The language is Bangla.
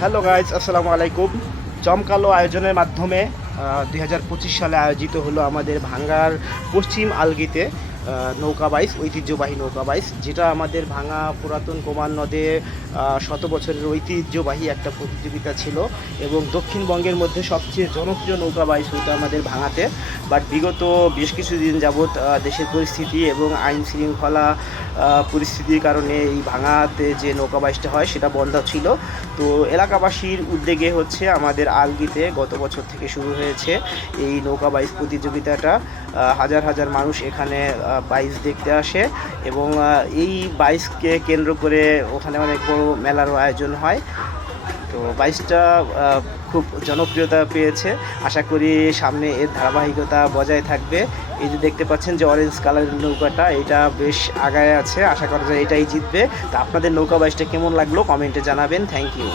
হ্যালো গাইজ, আসসালামু আলাইকুম। জমকালো আয়োজনের মাধ্যমে 2025 সালে আয়োজিত হলো আমাদের ভাঙ্গার পশ্চিম আলগিতে নৌকা বাইচ, ঐতিহ্যবাহী নৌকা বাইচ, যেটা আমাদের ভাঙা পুরাতন কোমান নদে শত বছরের ঐতিহ্যবাহী একটা প্রতিযোগিতা ছিল এবং দক্ষিণবঙ্গের মধ্যে সবচেয়ে জনপ্রিয় নৌকা বাইচ হতো আমাদের ভাঙাতে। বাট বিগত বেশ কিছুদিন যাবৎ দেশের পরিস্থিতি এবং আইন শৃঙ্খলা পরিস্থিতির কারণে এই ভাঙাতে যে নৌকা বাইচটা হয় সেটা বন্ধ ছিল। তো এলাকাবাসীর উদ্যোগে হচ্ছে আমাদের আলগিতে গত বছর থেকে শুরু হয়েছে এই নৌকা বাইচ প্রতিযোগিতাটা। হাজার হাজার মানুষ এখানে বাইচ দেখতে আসে এবং এই বাইচকে কেন্দ্র করে ওখানে অনেক বড় মেলারও আয়োজন হয়। তো বাইচটা খুব জনপ্রিয়তা পেয়েছে। আশা করি সামনে এর ধারাবাহিকতা বজায় থাকবে। এই যে দেখতে পাচ্ছেন যে অরেঞ্জ কালারের নৌকাটা, এটা বেশ আগায় আছে, আশা করা যায় এটাই জিতবে। তো আপনাদের নৌকা বাইচটা কেমন লাগলো কমেন্টে জানাবেন। Thank you.